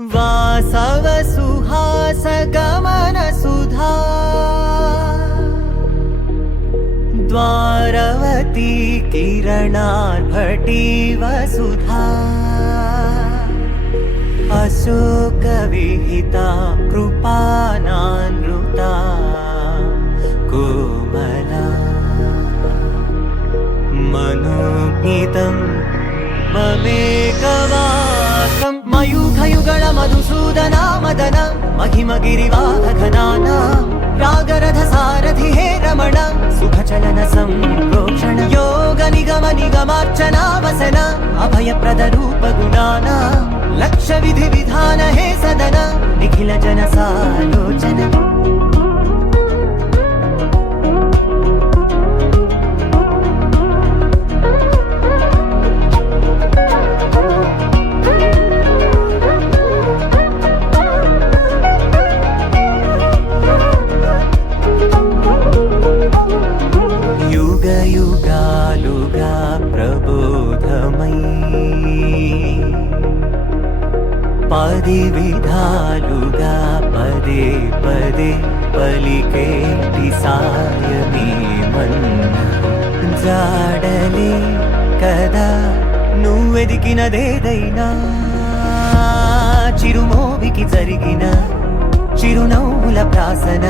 वासव सुहास गमन सुधा द्वारवती किरणार्भटी वसुधा अशोक विहिता कृपानानृता कोमला मनोज्ञितं ममेकवाकं मयूखयुगल मधुसूदना मदन महिमगिरिवाहघनाना रागरथ सारथि हे रमण सुखचलन संप्रोक्षण योग निगम निगमार्चना वसन अभयप्रद रूप गुणाना लक्ष विधि विधान हे सदन निखिल जन सालोचन युग युगालुगा प्रबोधमयी पदि विधालुगा पदे पदे पलिकेटि सायमे मन्न जाडले कदा నువ్వెదికినదేదైనా చిరుమోవికి జరిగిన చిరునవ్వుల ప్రాసన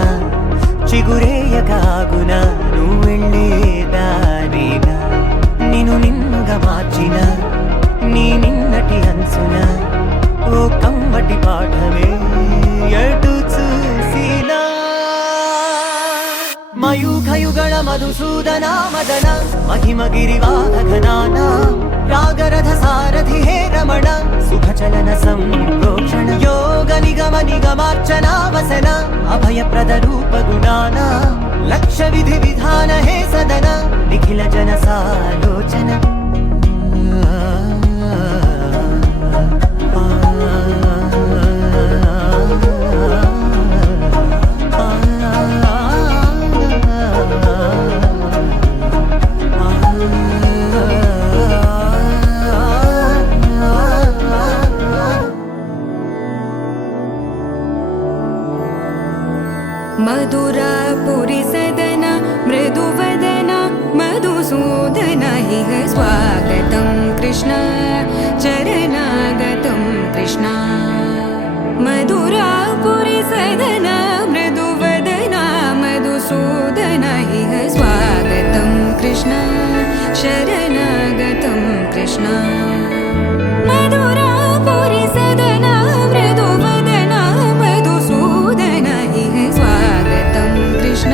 చిగురేయకాగున నువ్వెళ్ళేదానేనా నిన్ను నిన్నుగా మార్చిన నీ నిన్నటి అంచున ఓ కమ్మటి పాఠమే ఎటు చూసినా మయూఖయుగళ మధుసూదనా మదన महिमगिरिवाहघनाना रागरथ सारथि हे रमण सुखचलन संप्रोक्षण योग निगम निगमार्चना वसन अभयप्रद रूप गुणाना लक्ष विधि विधान हे सदन निखिल जन सालोचन मधुरापुरी सदन मृदुवदन मधुसूदन इह स्वागतं कृष्ण चरणागतं कृष्ण मधुरापुरी सदन मृदुवदन मधुसूदन इह स्वागतं कृष्ण शरणागतं कृष्ण मधुरापुरी सदन मृदुवदन मधुसूदन इह स्वागतं कृष्ण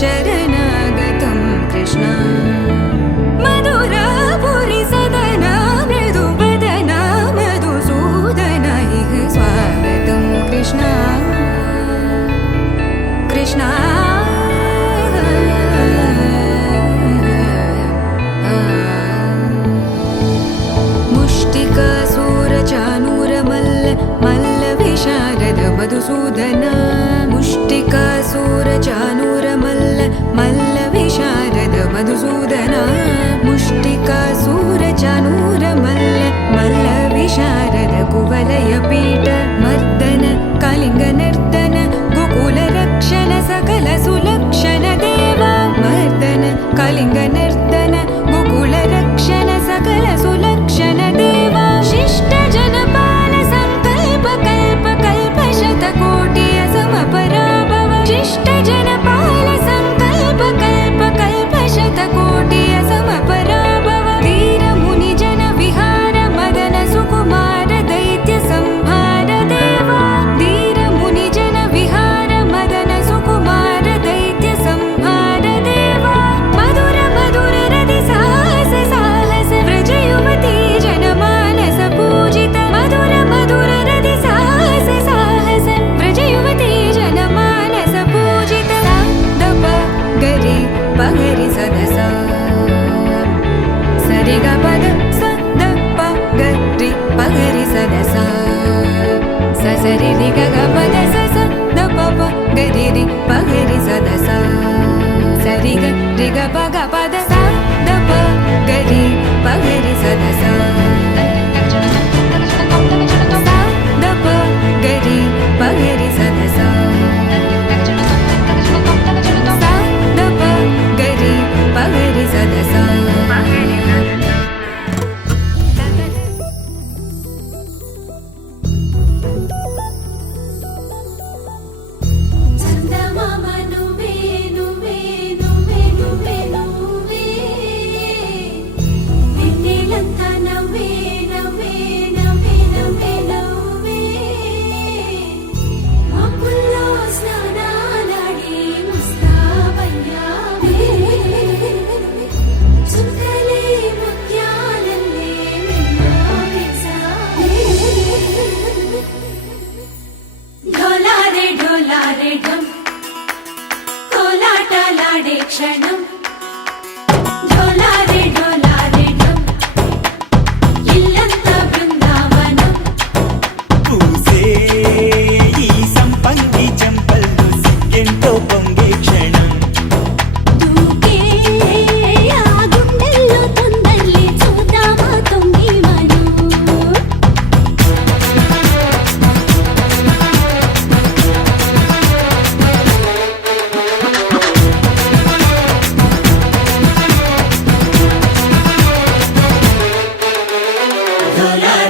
शरणागतं कृष्ण मधुरापुरी सदन मृदुवदन मधुसूदन इह स्वागतं कृष्ण कृष्ण मुष्टिकासूरचानूरमल्ल मल्लविशारद मधुसूदन मुष्टिकासूरचानूरमल्ल मल्लविशारद मधुसूदन मुष्टिकासूरचानूरमल्ल मल्लविशारद कुवलयपीठ मर्दन कलिङ्गनर्तन गोकुलरक्षण सकल सुलक्षण देवा मर्दन कलिङ्गनर्तन गोकुलरक्षण सकल सुलक्षण देवा शिष्ट जनपाल संकल्प कल्प कल्प शतकोटि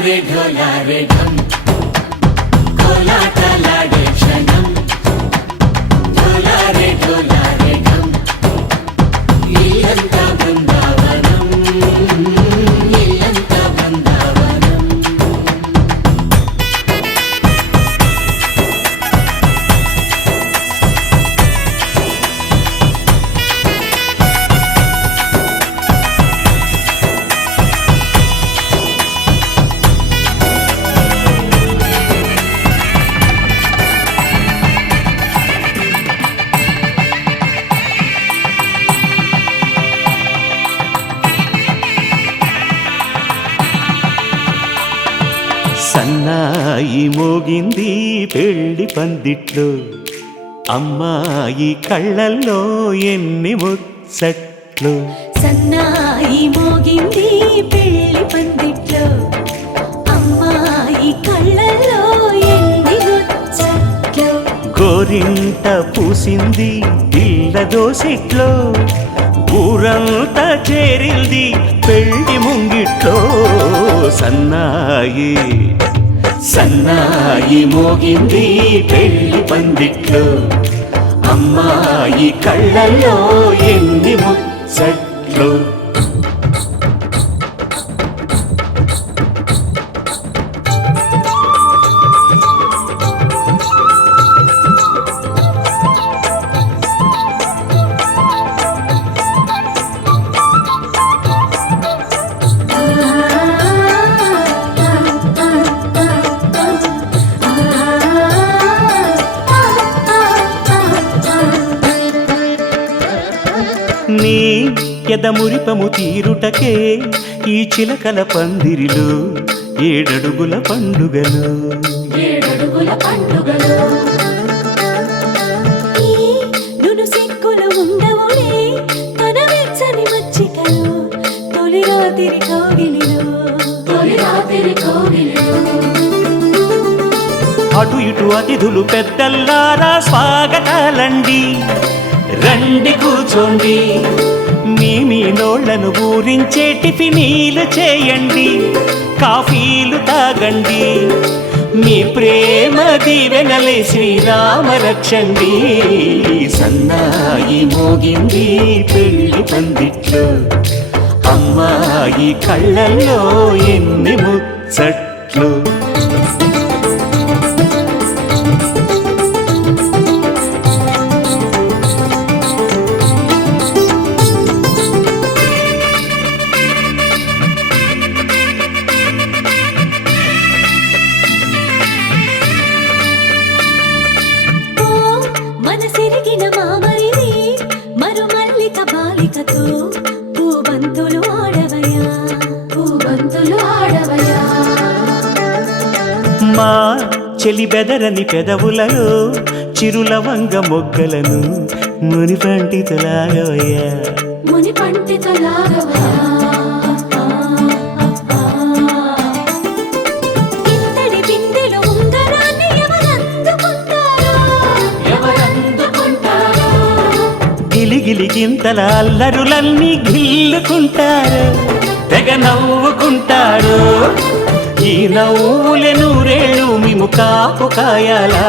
ढोलारे ढम कोलाटलाडे क्षणं ढोलारे ढम इल्लंता बृंदावनं इल्लंता बृंदावनं సన్నాయి మోగింది పెళ్లి పందిట్లో అమ్మాయి కళ్ళల్లో ఎన్ని ముచ్చట్లు సన్నాయి మోగింది పెళ్లి పందిట్లో అమ్మాయి కళ్ళల్లో ఎన్ని ముచ్చట్లు గోరింట పూసింది పిల్ల దోసిట్లో ఊరంతా చేరింది పెళ్లి ముంగిట్లో సన్నాయి సన్నాయి మోగింది పెళ్లి పందిట్లో అమ్మాయి కళ్ళల్లో ఎన్ని ముచ్చట్లు నీ ఎదమురిపము తీరుటకే ఈ చిలకల పందిరిలో ఏడడుగుల పండుగలు ఏడడుగుల పండుగలు ఈ నును సిక్కులు ఉండవులే తన వెచ్చని మచ్చికలు తొలి రాత్రి కోగిలిలో అటు ఇటు అతిథులు పెద్దల్లారా స్వాగతాలండి రండి కూర్చోండి మీ నోళ్లను ఊరించే టిఫినీలు చేయండి కాఫీలు తాగండి మీ ప్రేమ దీవెనలే శ్రీరామ రక్షండి సన్నాయి మోగింది పెళ్లి పందిట్లో అమ్మాయి కళ్ళల్లో ఎన్ని ముచ్చట్లు మనసిరిగిన మామరిది మరుమల్లిక బాలికతో పూబంతులు ఆడవయా మా చెలి బెదరని పెదవులలో చిరులవంగ మొగ్గలను మునిపంటితలాగవయ్యా ఇంతటి బిందెలో ఉంగరాన్ని ఎవరందుకుంటారో గిలిగిలి గింతల అల్లరులన్నీ గిల్లుకుంటారు తెగ నవ్వుకుంటారు ఈ నవ్వులే నూరేళ్ళు మేము కాపు కాయాలా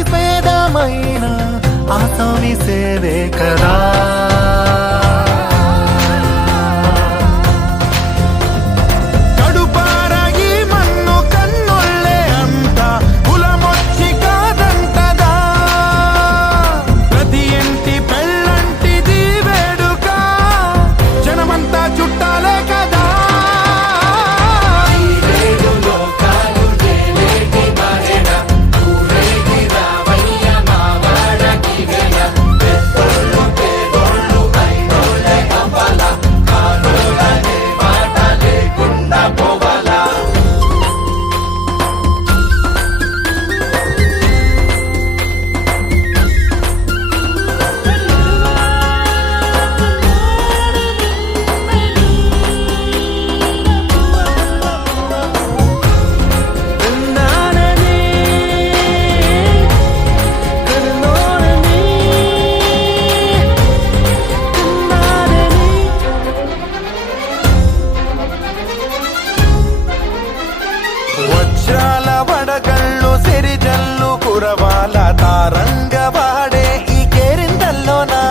నిషేధమైన ఆ స్వామి సేవే కదా. కడుపార ఈ మన్ను కన్నుళ్ళే అంతా కులమొచ్చి కాదంటదా. ప్రతి ఇంటి పెళ్ళంటిది వేడుక, జనమంతా చుట్టాలే కదా. వజ్రాల వడగళ్ళు సిరిజల్లు కురవాల తారంగ వాడే ఈ కేరిందల్లోనా.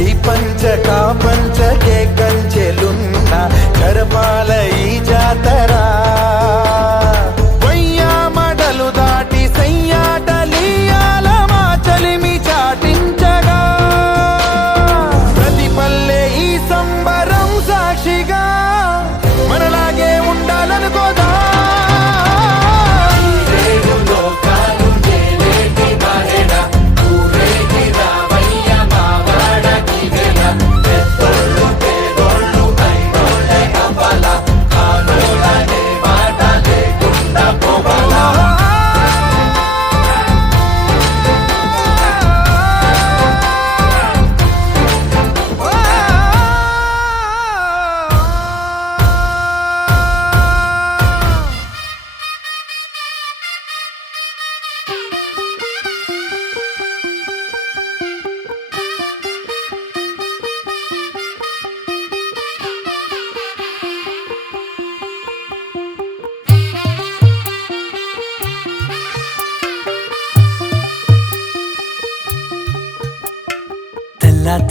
ఈ పంచకా పంచకే కంచెలున్న జరపాల ఈ జాతర. వయ్యామడలు దాటి సయ్యాటలీయాల మా చలిమి చాటించగా. ప్రతి పల్లె ఈ సంబరం సాక్షిగా మనలాగే ఉండాలనుకోదా.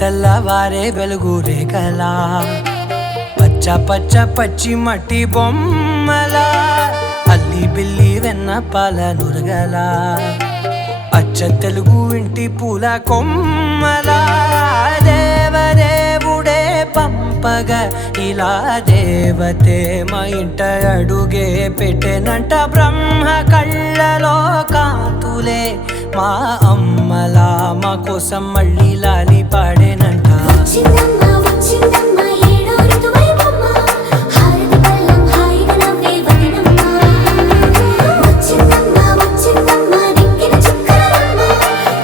తెల్లవారే వెలుగు రేఖలా, పచ్చ పచ్చ పచ్చి మట్టి బొమ్మలా, అల్లి బిల్లి వెన్న పాల నురగలా, అచ్చ తెలుగు ఇంటి పూల కొమ్మలా. దేవదేవుడే పంపగా ఇలా దేవతే మా ఇంట అడుగే పెట్టెనంట. బ్రహ్మ కళ్ళలో కాంతులే మా అమ్మలా మా కోసం మళ్ళీ లాలి పాడేనంట. వచ్చిందమ్మా వచ్చిందమ్మా ఏడో ఋతువైవమ్మ, హారతి పళ్ళం హాయిగా నవ్వే వదనమ్మ. వచ్చిందమ్మా వచ్చిందమ్మా దిక్కిన చుక్కలమ్మ,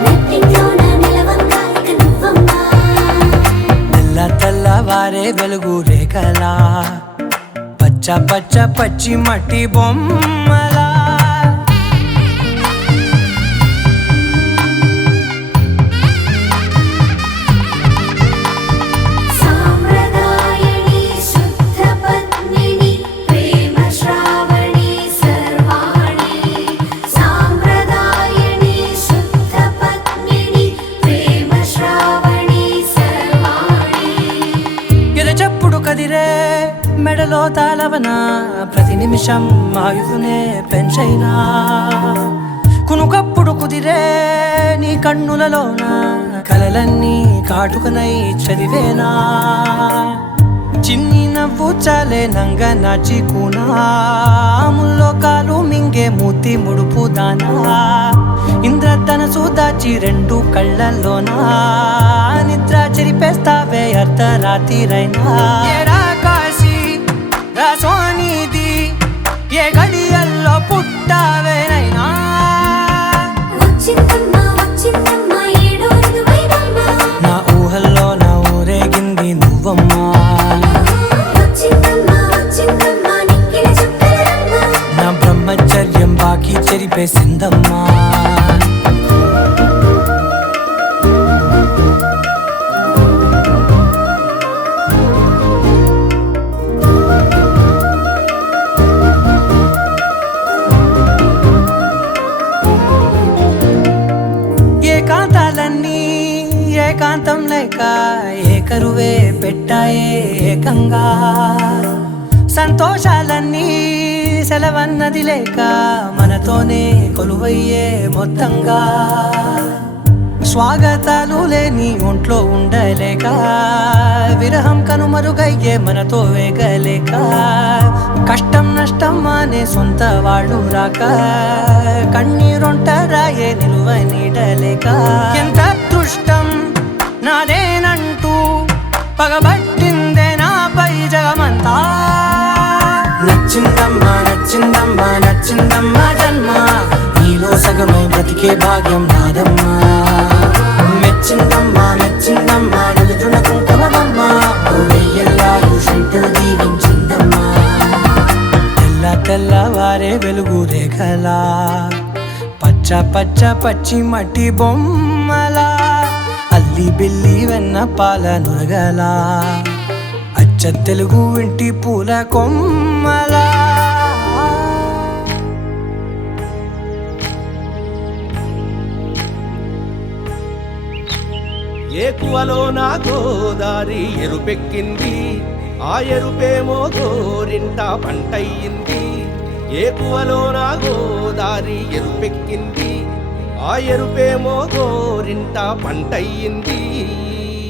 నెట్టింట్లోన నిలవంగా ఇక నువ్వమ్మా. తెల్లవారే వెలుగు రేఖలా, పచ్చ పచ్చ పచ్చి మట్టి బొమ్మలా. సాంప్రదాయని శుద్ధ పద్మిని ప్రేమ శ్రావణి సర్వాణి. సాంప్రదాయని శుద్ధ పద్మిని ప్రేమ శ్రావణి సర్వాణి. ఎరచప్పుడు కదిరే మెడలో తాళవన, ప్రతి నిమిషం ఆయుధునే పెంచైనా. కునుకప్పుడు కుదిరే నీ కన్నులలోన, కలలన్నీ కాటుకనై చదివేనా. చిన్ని నవ్వు చాలే నంగ నాచి కూనాముల్లో కాలు మింగే మూతి ముడుపు దానా. ఇంద్రధనసు దాచి రెండు కళ్ళల్లోనా, నిద్ర చెరిపేస్తావే అర్ధరాత్రిరైనా. ఏరా కాశీ రాసోనిది, ఏ గడియల్లో పుట్టావేనైనా. వచ్చిందమ్మా వచ్చిందమ్మా ఏడో ఋతువైవమ్మ, నా ఊహల్లో నా ఊరేగింది నువ్వమ్మా. వచ్చిందమ్మా వచ్చిందమ్మా నిక్కిన చుక్కలమ్మ. నా బ్రహ్మచర్యం బాకీ చెరిపేసిందమ్మా. చెరువే పెట్టాయే ఏకంగా సంతోషాలన్నీ సెలవన్నది లేక మనతోనే కొలువయ్యే మొత్తంగా స్వాగతాలు లేని ఒంట్లో ఉండలేక విరహం కనుమరుగయ్యే మనతో వేగలేక కష్టం నష్టం అనే సొంత వాళ్ళు రాక కన్నీరొంటరాయే నిలువ నీడలేక ఎంత అదృష్టం నాదేనంటూ పగబట్టిందే నాపై జగమంతా నచ్చిందమ్మా నచ్చిందమ్మా నచ్చిందమ్మా జన్మ నీలో సగమై బ్రతికే భాగ్యం నాదమ్మా మెచ్చిందమ్మా మెచ్చిందమ్మా నిలుచున కుంకుమమ్మా వెయ్యల్లాలు శంకరు దీవించిందమ్మా తెల్ల తెల్లవారే వెలుగు రేఖలా పచ్చ పచ్చ పచ్చి మట్టి బొమ్మలా అల్లి బిల్లి వెన్న పాల నురగలా అచ్చ తెలుగు ఇంటి పూల కొమ్మలా ఏకువలో నా గోదారి ఎరుపెక్కింది ఆ ఎరుపేమో గోరింట పంటయ్యింది ఏకువలో నా గోదారి ఎరుపెక్కింది ఆ ఎరుపేమో గోరింట పంటయ్యింది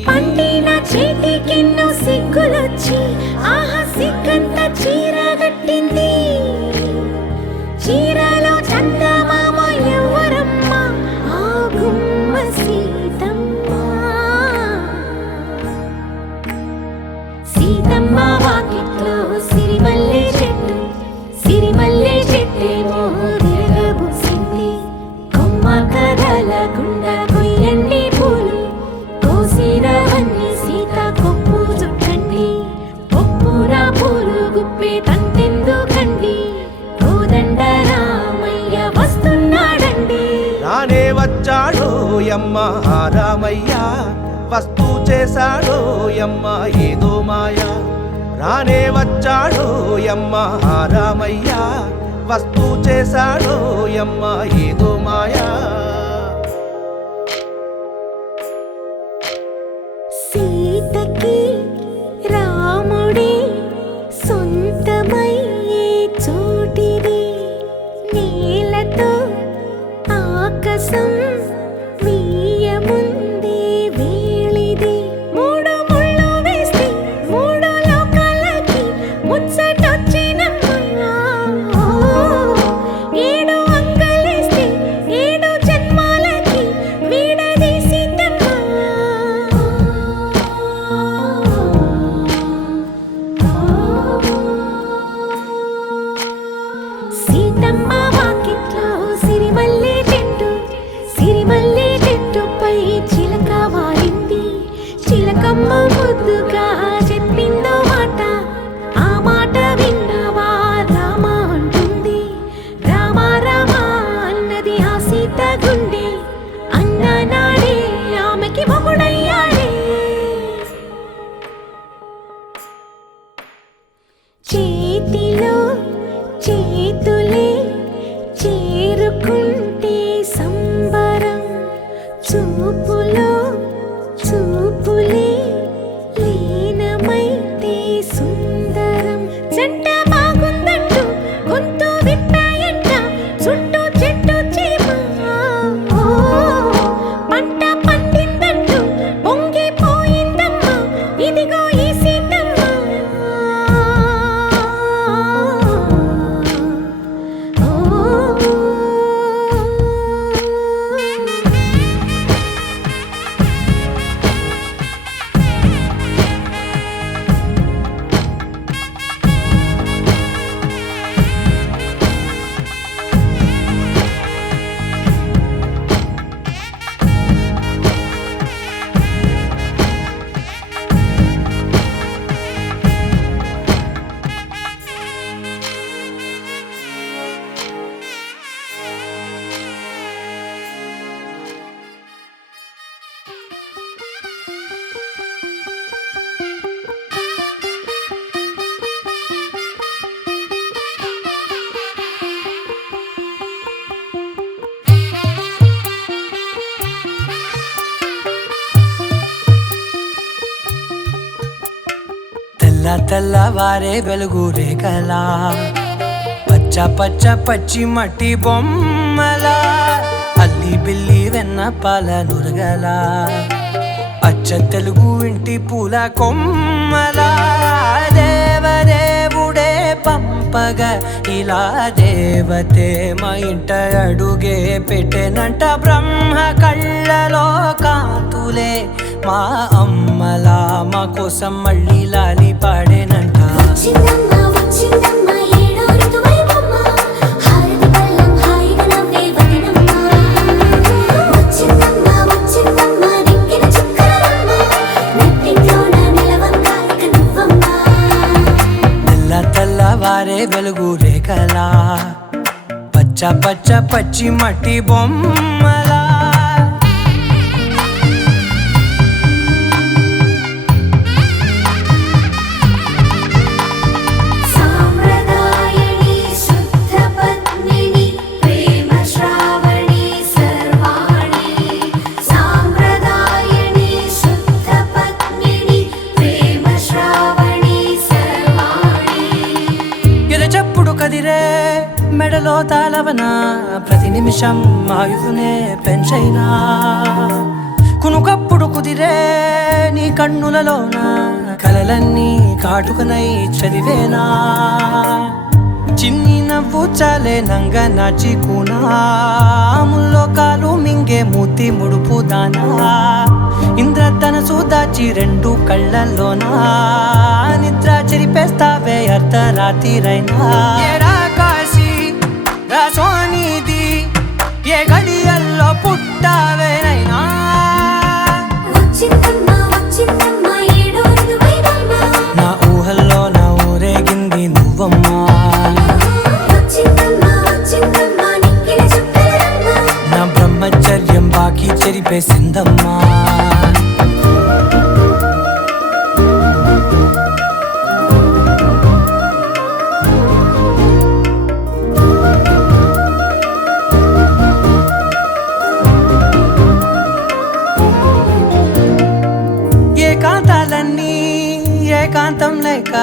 పండిన చేతికెన్నో సిగ్గులొచ్చి ఆహా సిగ్గంత చీర కట్టింది చీరలో చందమామ ఎవరమ్మ ఆ గుమ్మ సీతమ్మ సీతమ్మ వాకిట్లో సిరిమల్లె చెట్టేమో తిరగబూసింది కొమ్మ కదలకుండా కొయ్యండి పూలు కోసిరవన్నీ సీత కొప్పు చుట్టండి కొప్పున పూలు గుప్పే తంతెందుకండి కోదండ రామయ్య వస్తున్నాడండి రానే వచ్చాడో యమ్మ ఆ రామయ్య వస్తూ చేశాడో యమ్మ ఏదో మాయ రానే వచ్చాడో యమ్మ ఆ రామయ్య వస్తూ చేశాడో యమ్మ ఏదో మాయా సీతకి రాముడే సొంతమయ్యే చోటిది నేలతో ఆకాశం వీయముందే వేళిది మూడు ముళ్ళు వేస్తే మూడు లోకాలకి ముచ్చటొచ్చినమ్మా ఏడు అంగలేస్తే ఏడు జన్మాలకి వీడదీసి సీతమ్మ వాకిట్లో సిరిమల్లె చెట్టుపై చిలక వాలింది చిలకమ్మ ముద్దుగా చెప్పిందో మాట ఆ మాట విన్నవా రామ అంటుంది రామ రామ అన్నది ఆ సీత గుండె అన్న నాడే ఆమెకి మొగుడయ్యాడే చేతిలో చేతులే చేరుకుంటే సంబరం చూపులో చూపులే లీనమైతే సుందరం జంట బాగుందంటూ గొంతు విప్పాయంట చుట్టూ చెట్టు చీమ పంట పండిందంటూ పొంగిపోయిందమ్మా ఇదిగో ఈ సీతమ్మ తెల్లవారే వెలుగు రేఖలా పచ్చ పచ్చ పచ్చి మట్టి బొమ్మలా అల్లి బిల్లి వెన్న పాల నురగలా అచ్చ తెలుగు ఇంటి పూల కొమ్మలా దేవదేవుడే పంపగా ఇలా దేవతే మా ఇంట అడుగే పెట్టెనంట బ్రహ్మ కళ్ళలో కాంతులే మా అమ్మలా మా కోసం మళ్ళీ లాలి పాడేనంట వచ్చిందమ్మ వచ్చిందమ్మ ఏడో ఋతువైవమ్మ హారతి పళ్ళం హాయిగా నవ్వే వదినమ్మ వచ్చిందమ్మ వచ్చిందమ్మ దిక్కిన చుక్కలమ్మ నెట్టింట్లోన నిలవంగా ఇక నువ్వమ్మ తెల్లవారే వెలుగు రేఖలా పచ్చ పచ్చ పచ్చి మట్టి బొమ్మలా సాంప్రదాయని శుద్ధ పద్మిని ప్రేమ శ్రావణి సర్వాణి సాంప్రదాయని శుద్ధ పద్మిని ప్రేమ శ్రావణి సర్వాణి ఎదచప్పుడు కదిరే మెడలో తాళవన ప్రతి నిమిషం ఆయుధునే పెంచైనా కునుకప్పుడు కుదిరే నీ కన్నులలోన కలలన్నీ కాటుకనై చదివేనా చిన్ని నవ్వు చాలే నంగ నాచి కూనాముల్లో కాలు మింగే మూతి ముడుపు దానా ఇంద్రధనసు దాచి రెండు కళ్ళల్లోనా నిద్ర చెరిపేస్తావే అర్ధరాత్రిరైనా ఏరా కాశీ రా సోనిది ఏ గడియల్లో పుట్టావేనైనా వచ్చిందమ్మ వచ్చిందమ్మ ఏడో ఋతువైవమ్మ నా ఊహల్లో నా ఊరేగింది నువ్వమ్మా వచ్చిందమ్మ వచ్చిందమ్మ నిక్కిన చుక్కలమ్మ నా బ్రహ్మచర్యం బాకీ చెరిపేసిందమ్మా ఏకాంతాలన్నీ ఏకాంతం లేక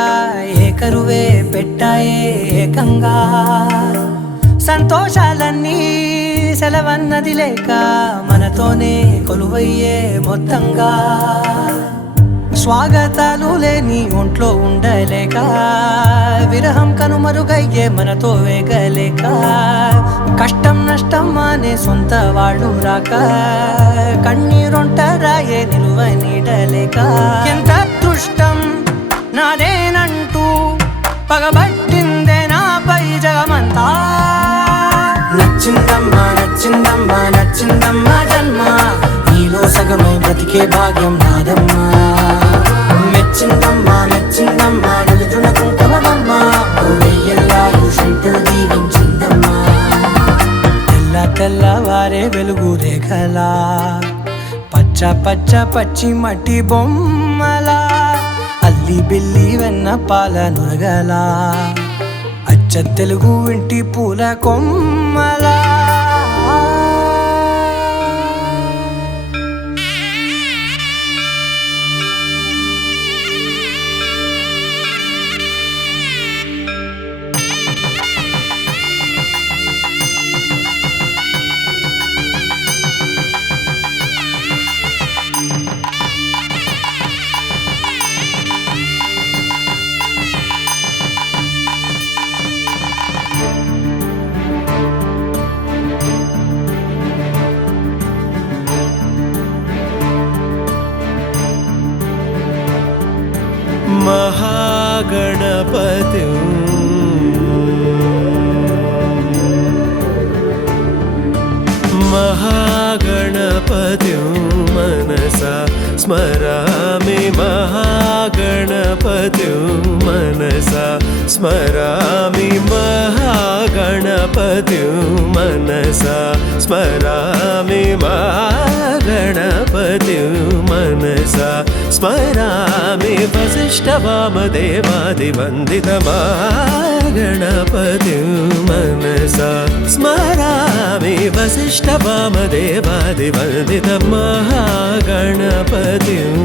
ఏకరువే పెట్టాయే ఏకంగా సంతోషాలన్నీ సెలవన్నది లేక మనతోనే కొలువయ్యే మొత్తంగా స్వాగతాలు లేని ఒంట్లో ఉండలేక విరహం కనుమరుగయ్యే మనతో వేగలేక కష్టం నష్టం అనే సొంత వాళ్ళు రాక కన్నీరొంటరాయే నిలువ నీడలేక ఎంత అదృష్టం నాదేనంటూ పగబట్టిందే నాపై జగమంతా నచ్చిందమ్మా నచ్చిందమ్మా నచ్చిందమ్మా జన్మ నీలో సగమై బ్రతికే భాగ్యం నాదమ్మా మెచ్చిందమ్మా మెచ్చిందమ్మా నిలుచున కుంకుమమ్మా వెయ్యల్లాలు శంకరు దీవించిందమ్మా తెల్లవారే వెలుగు రేఖలా పచ్చ పచ్చ పచ్చి మట్టి బొమ్మలా అల్లి బిల్లి వెన్న పాల నురగలా అచ్చ తెలుగు ఇంటి పూల కొమ్మలా महागणपतिं मनसा स्मरामि महागणपतिं मनसा स्मरामि महागणपतिं मनसा स्मरामि महागणपतिं मनसा स्मरामि वसिष्ठवामदेवादिवन्दितमागणपतिं मनसा स्मरामि वसिष्ठवामदेवादिवन्दितमहागणपतिम्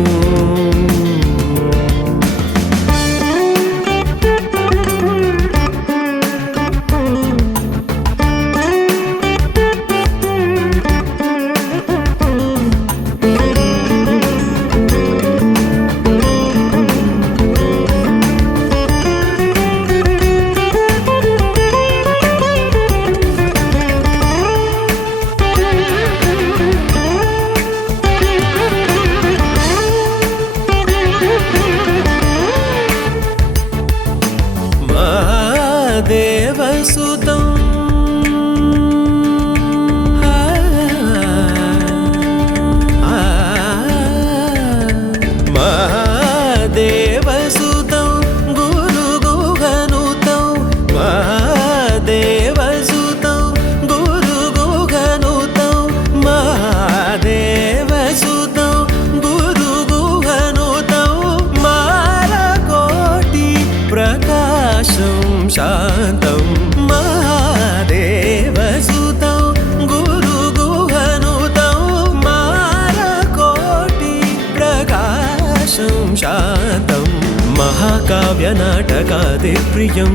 దేవసుతం మహాదేవసుతం గురు గుహనుతం మహాదేవసుతం గురు గుహనుతం మహాదేవసుతం గురు గుహనుతం మాలకోటి ప్రకాశం శాంతం మహాదేవసుతం గురు గుహనుతం మాలకోటి ప్రకాశం శాంతం మహాకావ్య నాటకాది ప్రియం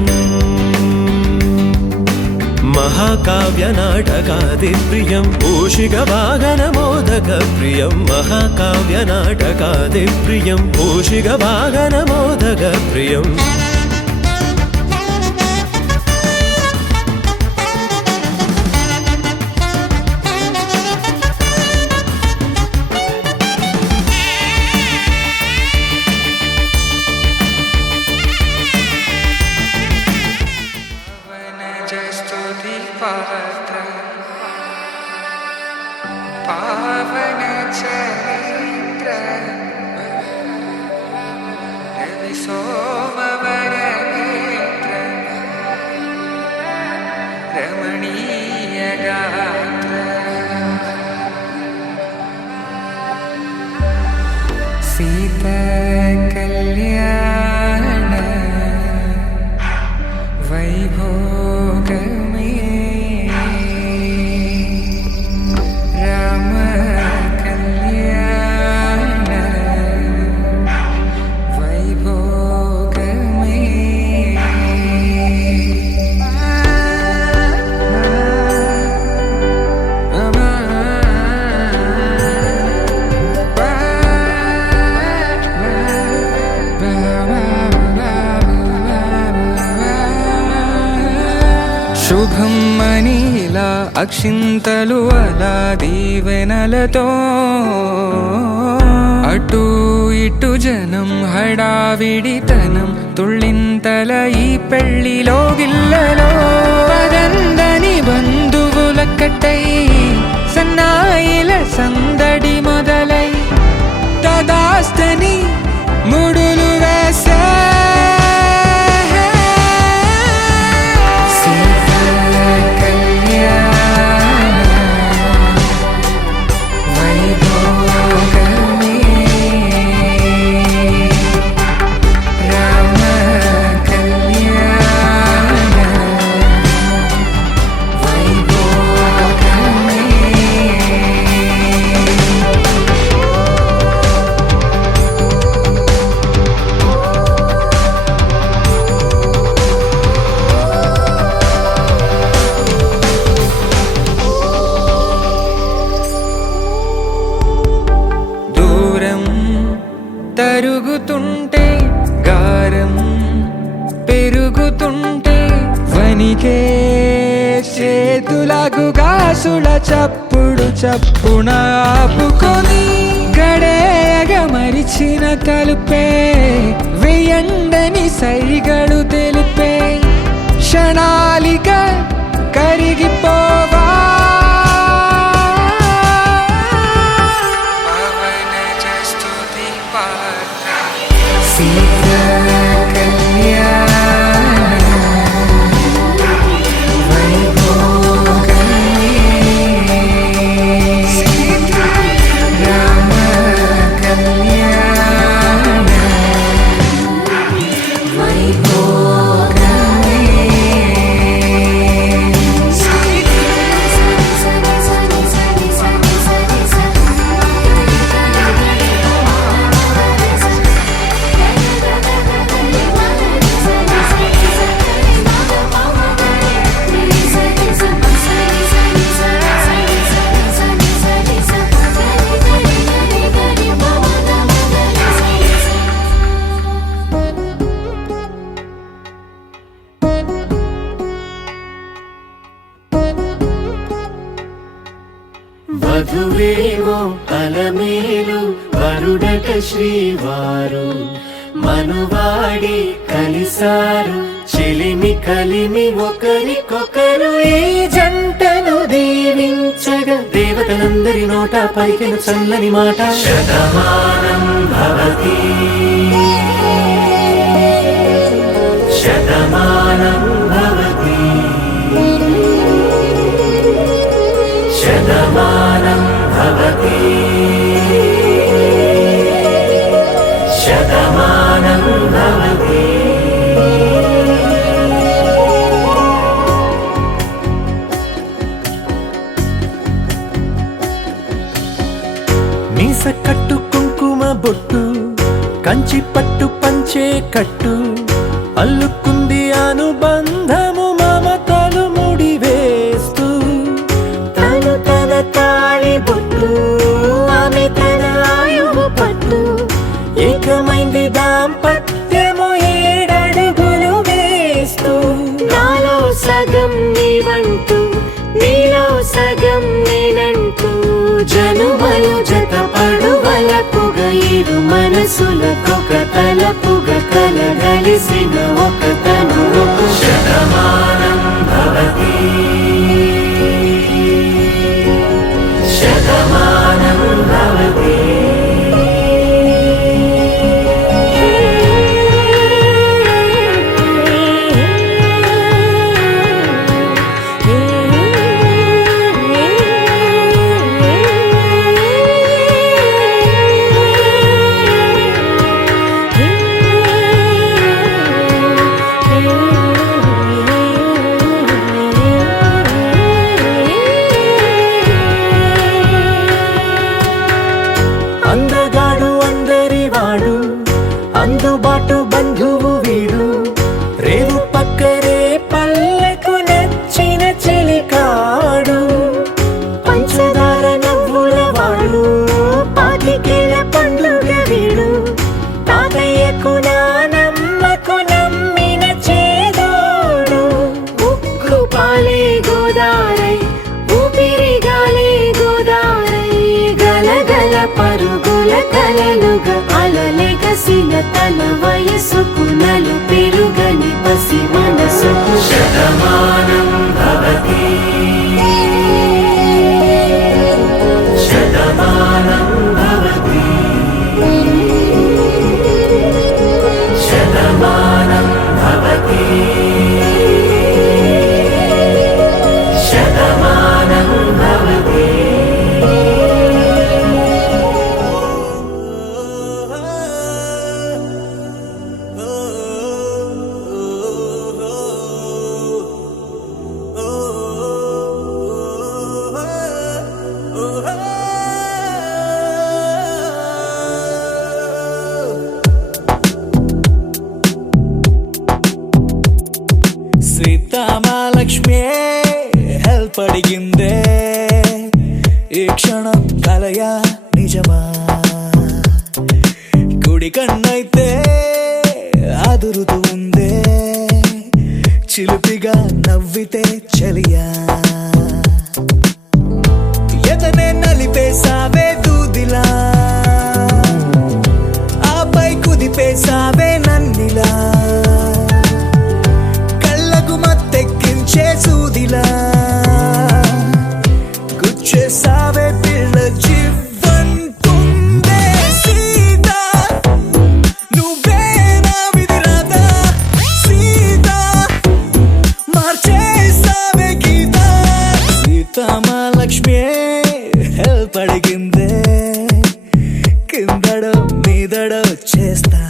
మహాకావ్య నాటకాది ప్రియం ఊషిక వాహన మోదక ప్రియం మహాకావ్య నాటకాది ప్రియం ఊషిక వాహన మోదక ప్రియం स्तुति पात्र पावन चरित्र रवि सोमवर नेत्र रमणीय गात्र सीता कल्याण वैभोग में राम कल्याण वैभोग శుభం మనీలా అక్షింతలు అలా దీవెనలతో అటు ఇటు జనం హడావిడితనం తుళ్ళింతల ఈ పెళ్లిలో గిల్లలో పదందని బంధువులక్కటై సన్నాయిల సందడి మొదలై తదాస్తని ముడులు వేసే తరుగుతుంటే గారం పెరుగుతుంటే వనికే చేతులకు గాసుల చప్పుడు చప్పున ఆపుకొని గడేయగ మరిచిన తలుపే వెయ్యండని సైగడు తెలిపే క్షణాలిక కరిగిపోవా వధువేవో అలమేలు వరుడట శ్రీవారు మనువాడి కలిసారు చెలిమి కలిమి ఒకరికొకరు ఈ జంటను దీవించగా దేవతలందరి నోట పలికిన చల్లని మాట శతమానం భవతి శతమానం భవతి శతమానం భవతి శతమానం భవతి. మీస కట్టు కుంకుమ బొట్టు కంచి పట్టు పంచే కట్టు అల్లుకుంది అనుబంధము మమతలు ముడివేస్తూ తను తన తాళి బొట్టు ఆమె తన ఆయువు పట్టు ఏకమైంది దాంపత్యము 7 అడుగులు వేస్తూ నాలో సగం నీవంటూ నీలో సగం నేనంటూ జనుమలు జత పడువలపుగ ఇరు మనసులకొక తలపుగ కలగలిసిన ఒక తను శతమానం భవతి శతమానం భవతి. అందగాడు అందరివాడు అందుబాటు బంధువు వీడు రేవు పక్కరే పల్లెకు నచ్చిన చెలికాడు పంచదార నవ్వుల వాడు పాతికేల పండుగ వీడు తాతయ్యకు నానమ్మకు నమ్మిన చేదోడు ఉక్కు పాలే గోదారై ఊపిరి గాలే గోదారై గలగల పరుగుల కలలుగా అలలెగసిన తన వయసుకు నలు పెరుగని పసి మనసుకు శతమానం భవతి శతమానం భవతి శతమానం భవతి శతమానం భవతి. సీతామహాలక్ష్మి హెల్ప్ అడిగిందే ఈ క్షణం కలయా నిజమా గుడి కన్నైతే అదురుతూ ఉందే చిలిపిగా నవ్వితే చలియా ఎదనే నలిపేసావే దూదిలా ఆపై కుదిపేసావే నన్నిలా సూదిలా గుచ్చేసావే పిల్ల జీవంతుందే సీతా నువ్వే నా విధిరాదా సీతా మార్చేసావే గీతా సీతామహాలక్ష్మి హెల్ప్ అడిగిందే కిందడో మీదడో చేస్తా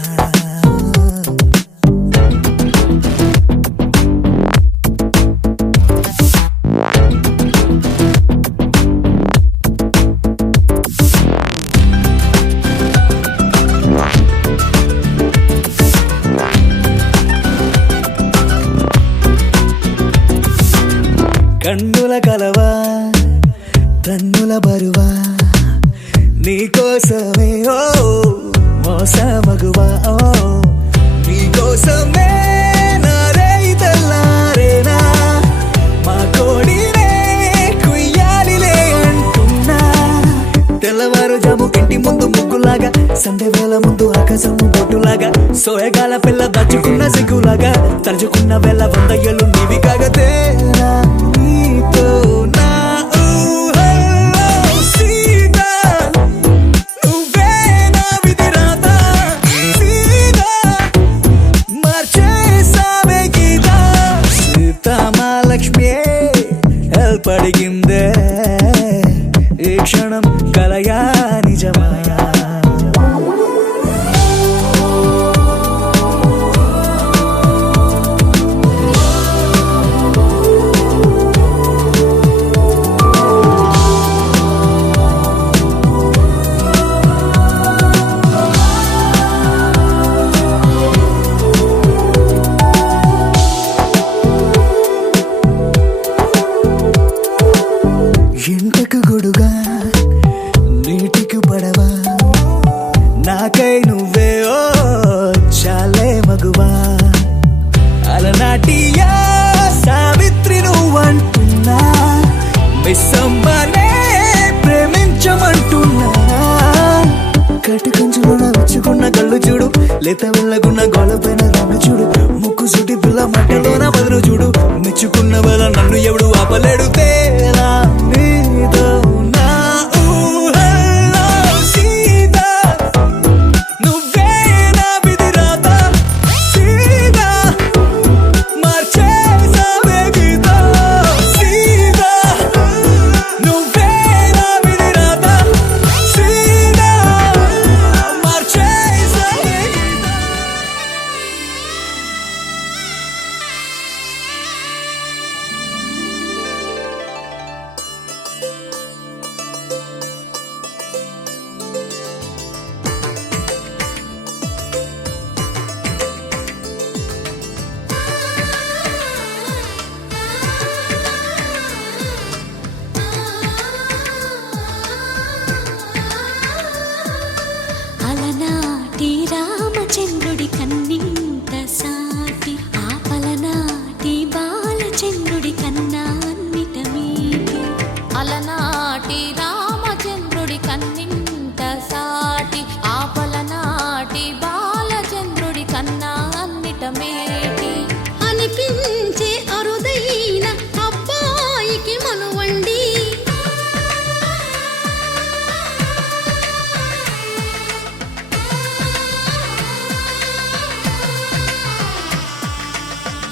కన్నుల కలవా తన్నుల బరువా నీకోసమే ఓ మోసమగువా ఓ నీకోసమే నారే తెల్లారేనా మా కోడినే కుయ్యాలిలే అంటున్నా తెల్లవారుజాము ఇంటి ముందు ముగ్గులాగా సండే వేళ ముందు ఆకాశము బొట్టులాగా సోయగాల పిల్ల దచ్చుకున్న సిగ్గులా తలుపులాగా తలుచుకున్న వేళ 100 ఏళ్ళు నీవి కాగతేనా నీతో నా ఊహల్లో సీతా నువ్వే నా విధి రాత సీతా మార్చేసావే గీత సీతామహాలక్ష్మి హెల్ప్ అడిగిందే ఈ క్షణం కలయా నిజమాయా ఎంటకు గొడుగా నీటికి పడవా నాకై నువ్వే ఓ చాలే మగువా అలనాటియా సావిత్రి నువ్వంటున్నా మిస్సమ్మనే ప్రేమించమంటున్నా కట్టుకంచులో విచ్చుకున్న కళ్ళు చూడు లేత వెళ్ళకున్న గోళపైన నన్ను చూడు ముక్కు సుటి పిల్ల మట్టలోన బదులు చూడు మెచ్చుకున్న వేళ నన్ను ఎవడు ఆపలేడు తేలా నీతో నా ఊహల్లో సీతా నువ్వే నా విధి రాత సీతా మార్చేసావే గీత సీతా నువ్వే నా విధి రాత సీతా మార్చేసావే గీత అలనాటి రామచంద్రుడి కన్నింత సాటి ఆపలనాటి బాలచంద్రుడి కన్నా అన్నిట మీటి అలనాటి రామచంద్రుడి కన్నింత సాటి ఆపలనాటి బాలచంద్రుడి కన్నా అన్నిట మేటి అనిపించే అరుదైన అబ్బాయికి మనువండి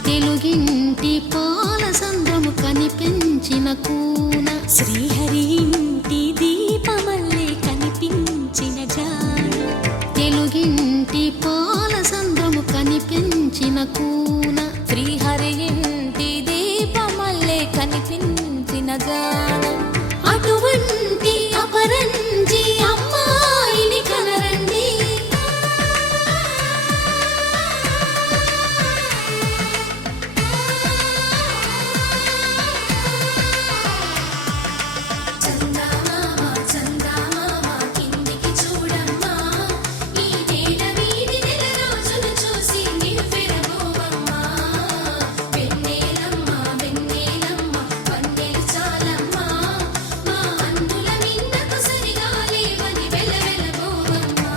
తెలుగింటి పాల సంద్రము కనిపించిన కూన శ్రీహరి ఇంటి దీపమల్లే కనిపించిన జాడ తెలుగింటి పాల సంద్రము కనిపించిన కూన శ్రీహరి ఇంటి దీపమల్లే కనిపించిన జాడ అటువంటి అపరంజి అమ్మాయిని కనరండి చందమామ చందమామ కిందికి చూడమ్మా ఈ తేట వీధి నెల రోజులు చూసి నివ్వెరబోవమ్మా వెన్నెలమ్మ వెన్నెలమ్మ వన్నెలు చాలమ్మా మా అందుల మిన్నకు సరిగా లేవని వెలవెలబోవమ్మా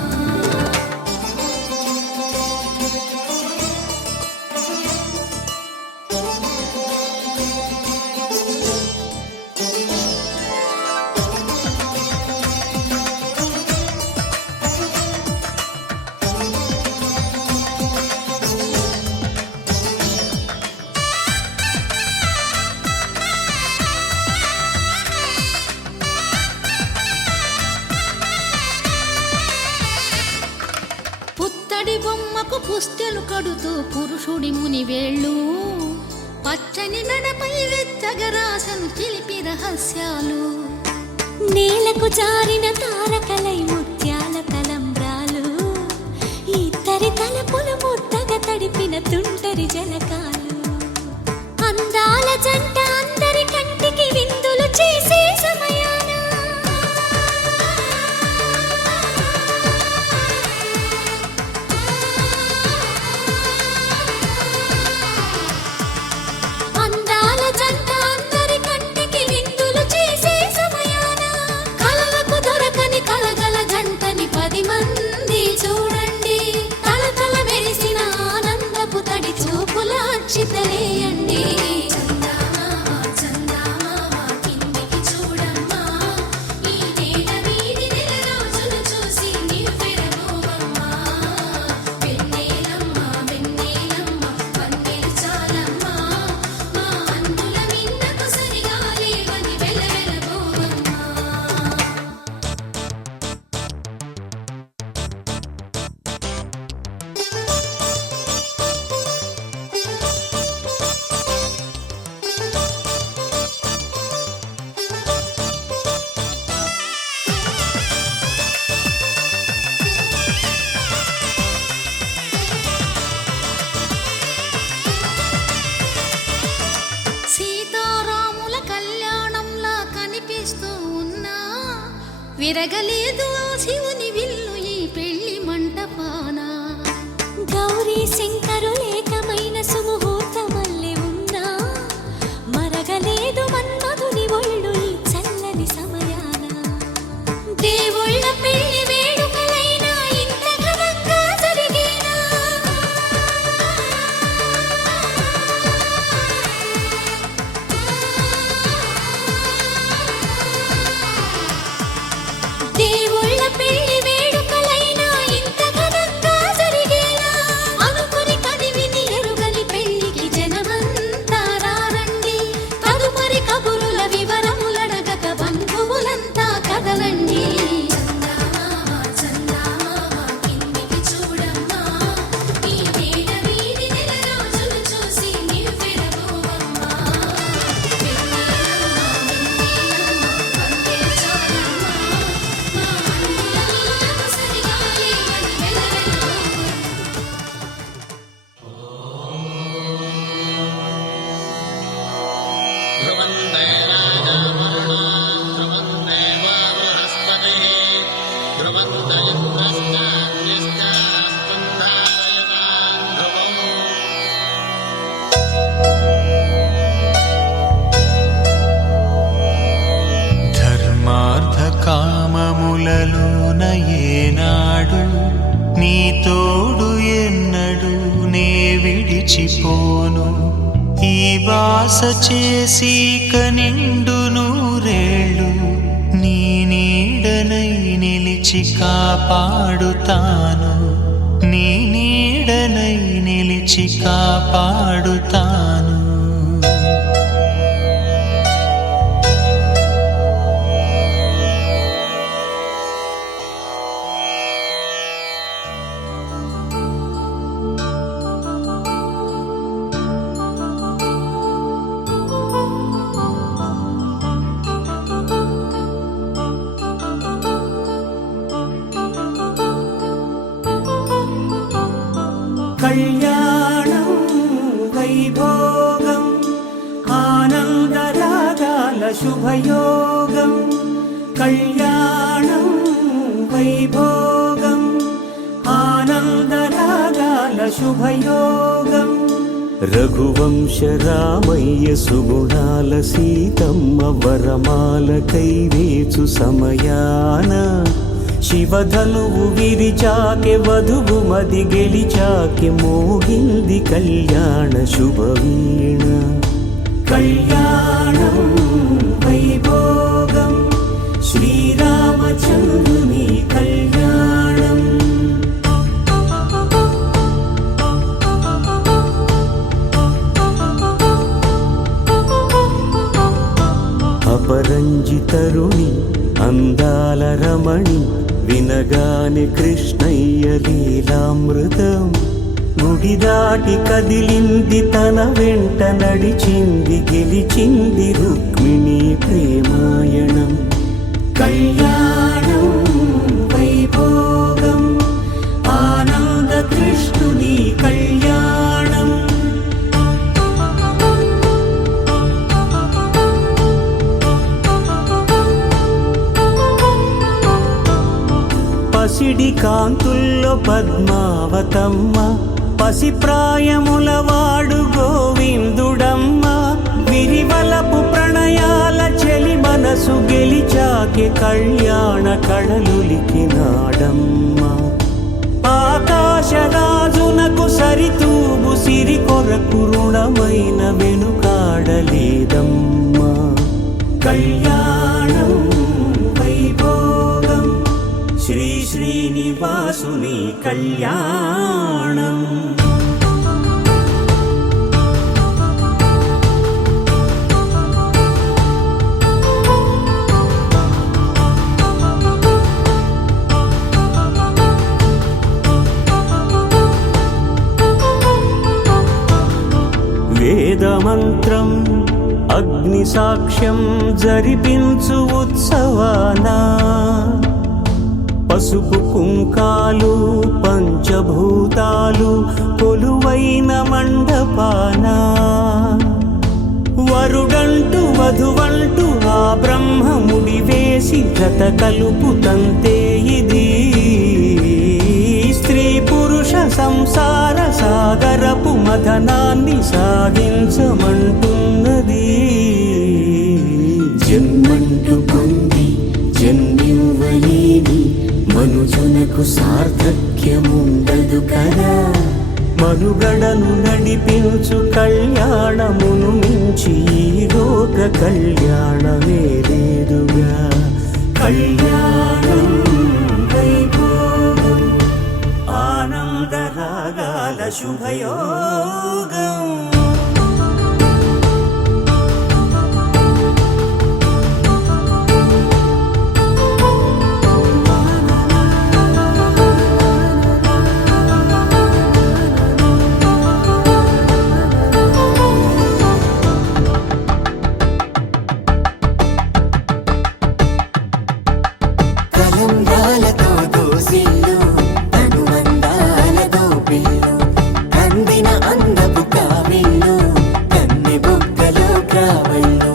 పుత్తడి బొమ్మకు పుస్తెలు కడుతూ పురుషుడి ముని వేళ్ళు పచ్చని నడపై వెచ్చగరాసను చిలిపి రహస్యాలు నేలకు జారిన తారకలై ముత్యాల తలంబ్రాలు ఇద్దరి తలపులు ముద్దగా తడిపిన తుంటరి జలకాలు అందాల జంట అందరి కంటికి విందులు చేసే సమయాన అందాల జంట అందరి కంటికి విందులు చేసే సమయాన కలలకు దొరకని కలగల జంటని 10 మంది చూడండి తలతల మెరిసిన ఆనందపు తడి అక్షితలేయండి. చందమామ చందమామ కిందికి చూడమ్మా, ఈ నేల వీధి నెల రోజులు చూసి నివ్వెరపోవమ్మా. వెన్నెలమ్మ వెన్నెలమ్మ వన్నెలు చాలమ్మా, మా అందుల మిన్నకు సరిగా లేవని వెలవెలబోవమ్మా. సీతారాముల కళ్యాణంలా కనిపిస్తూ ఉన్నా, విరగలేదు ఆ శివుని విల్లు ఈ పెళ్లి మంటపాన. గౌరీ శంకరులేకమైన సుముహూర్తమల్లె ఉన్నా, మరగలేదు మన్మధుని ఒళ్ళు ఈ చల్లని సమయాన. దేవుళ్ళ పెళ్లి వేడుకలైనా ఇంత ఘనంగా జరిగేనా? దేవుళ్ళ పెళ్లి వేడుకలైనా ఇంత ఘనంగా జరిగేనా? అనుకుని కదివిని ఎరుగని పెళ్లికి జనమంతా రారండి. తదుపరి కబురుల వివరములడగక బంధువులంతా కదలండి. చందమామ చందమామ కిందికి చూడమ్మా, ఈ నేల వీధి నెల రోజులు చూసి నివ్వెరపోవమ్మా. వెన్నెలమ్మ వెన్నెలమ్మ వన్నెలు చాలమ్మా, మా అందుల మిన్నకు సరిగా లేవని వెలవెలబోవమ్మా. ధర్మార్థ కామములలోన ఏనాడు నీ తోడు ఎన్నడు నే విడిచిపోను. ఈ బాస చేసి కనిండు నూరేళ్ళు నీ నీడనై నిలిచి కాపాడుతాను. నీ నీడనై నిలిచి కాపాడుతాను. కళ్యాణం వైభోగం ఆనందరాగాల శుభయోగం. కళ్యాణం వైభోగం ఆనందరాగాల శుభయోగం. రఘువంశ రామయ్య సుగుణాల సీతమ్మ వరమాల కైవేచు సమయాన, శివధనువు విరిచాకె వధువు మది గెలిచాకె మోగింది కళ్యాణ శుభవీణ. కళ్యాణం వైభోగం శ్రీరామచంద్రుని కళ్యాణం. అపరంజితరుణి అందాల రమణి వినగానే కృష్ణయ్య లీలామృతం. గుడి దాటి కదిలింది తన వెంట నడిచింది గెలిచింది రుక్మిణి ప్రేమాయణం. కళ్యాణం వైభోగం ఆనంద కృష్ణుని కళ్యాణం. పసిడి కాంతుల్లో పద్మావతమ్మ, పసిప్రాయముల వాడు గోవిందుడమ్మ. విరివలపు ప్రణయాల చెలి మనసు గెలిచాకె కళ్యాణ కళలులికినాడమ్మ. ఆకాశరాజునకు సరితూబు సిరి కొరకు రుణం వెనుకాడలేదమ్మా. కళ్యాణం వైభోగం శ్రీ శ్రీనివాసుని కళ్యాణం. వేదమంత్రం అగ్ని సాక్ష్యం జరిపించు ఉత్సవాన పసుపు కుంకాలు పంచభూతాలు కొలువైన మండపాన వరుడంటూ వధువంటూ ఆ బ్రహ్మముడి వేసి జత కలుపుతంతే ఇది స్త్రీ పురుష సంసార సాగరపు మథనాన్ని సాగించమంటున్నది. జన్మంటూ పొంది జన్మివ్వలేని మనుజునకు సార్థక్యముండదు కదా. మనుగడను నడిపించు కళ్యాణమును మించి ఈ లోక కళ్యాణమే లేదుగా. కళ్యాణం వైభోగం ఆనందరాగాల శుభయోగం. కలంబ్రాలతో దోసిల్లు తనువందాలతో పిల్లు కందిన అందపు కావిళ్ళు కన్నె బొక్కలో క్రావళ్ళు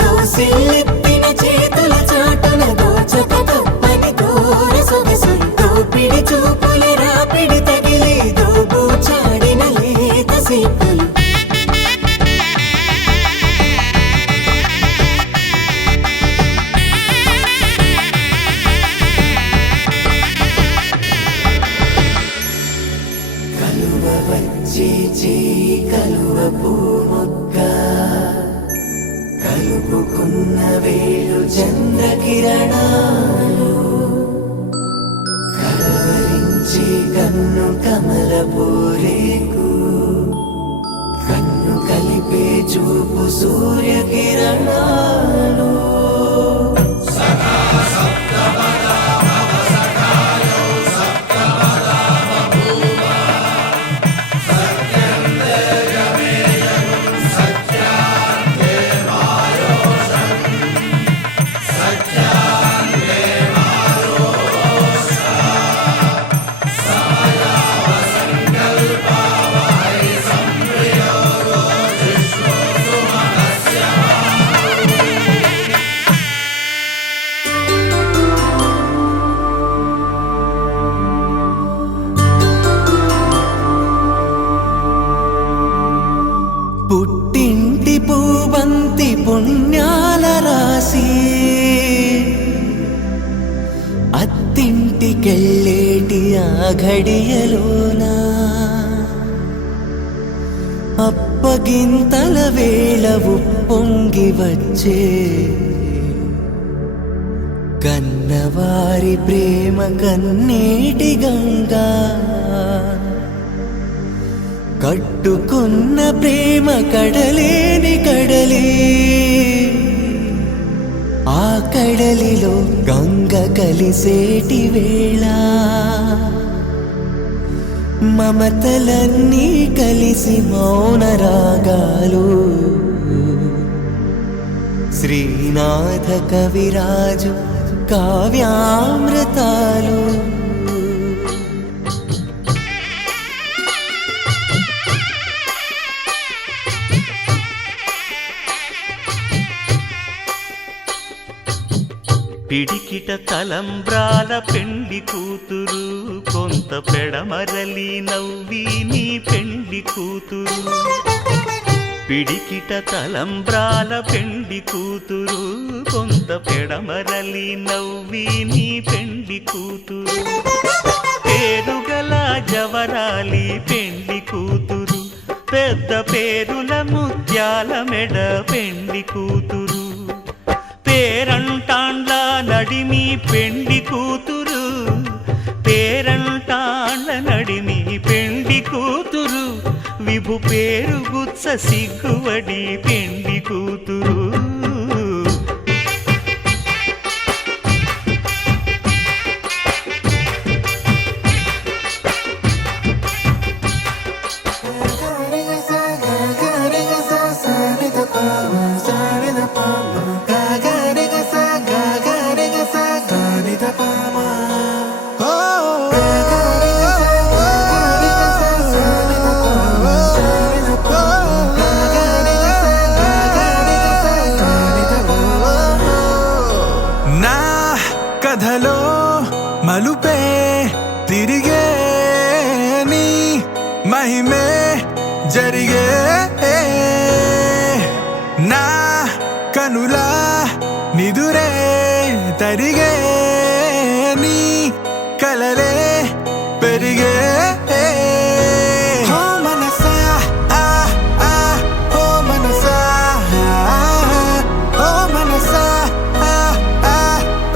దోసిల్లెత్తిన చేతుల చాటున దోచక తప్పని దూర సొగసులు దోపిడి చూపుల రాపిడి తగిలి దోబూచాడిన లేత సీపులు. కలువ వచ్చే చేయి కలువ పూమొక్క కలుపుకున్న వేలు చంద్రకిరణాలు కలవరించే కన్ను కమల పూరేకు కన్ను కలిపే చూపు సూర్యకిరణాలు. పుట్టింటి పూబంతి పుణ్యాల రాసి అత్తింటికెళ్ళేటి ఆ ఘడియలోనా అప్పగింతల వేళ ఉప్పొంగి వచ్చే కన్నవారి ప్రేమ కన్నీటి గంగా కట్టుకున్న ప్రేమ కడలేని కడలి ఆ కడలిలో గంగ కలిసేటి వేళ మమతలన్నీ కలిసి మౌన రాగాలు శ్రీనాథ కవిరాజు కావ్యామృతాలు. పిడికిట తలంబ్రాల పెండ్లి కూతురు కొంత పెడమరలి నవ్వి నీ పెండ్లి కూతురు. పిడికిట తలంబ్రాల పెండ్లి కూతురు కొంత పెడమరలి నవ్వి నీ పెండ్లి కూతురు. పేరుగల జవరాలి పెండ్లి కూతురు పెద్ద పేరుల ముత్యాల మెడ పెండి కూతురు, పేరంటాండ్ల నడిమి పెండి కూతురు, పేరంటాండ్ల నడిమి పెండి కూతురు, విభు పేరు గుత్స సిగ్గువడి పెండి కూతురు. నా కథలో మలుపే తిరిగే నీ మహిమే జరిగే, నా కనులా నిదురే తరిగే, నీ కలలే పెరిగే. ఓ మనసా ఆ ఆ ఓ మనసా ఓ మనసా ఆ ఆ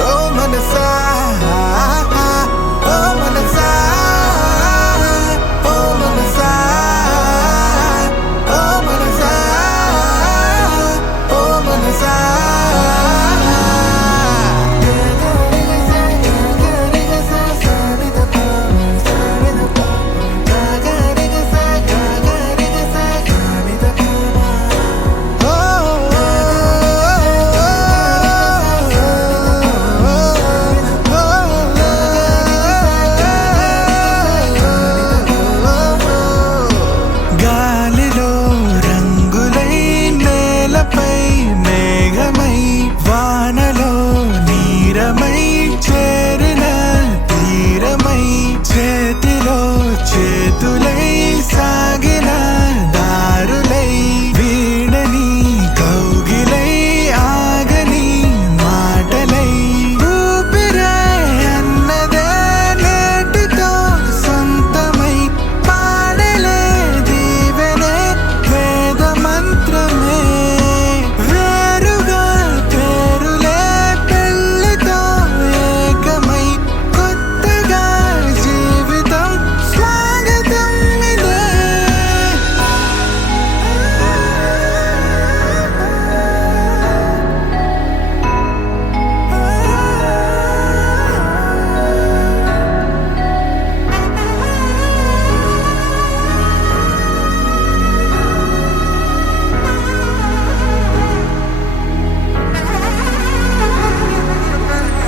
ఓ మనసా ఓ మనసా ఓ మనసా ఓ మనసా ఓ మనసా. గాలిలో రంగులై నేలపై మేఘమై వానలో నీరమై చేరిన తీరమై చేతిలో చేతులై సాగిన దారులై వీడని కౌగిలై ఆగని మాటలై ఊపిరే అన్నదే నేటితో సొంతమై పాడలే దీవెనే వేద మంత్రమే వేరుగా పేరులే పెళ్ళితో ఏకమై కొత్తగా జీవితం స్వాగతం ఇదే.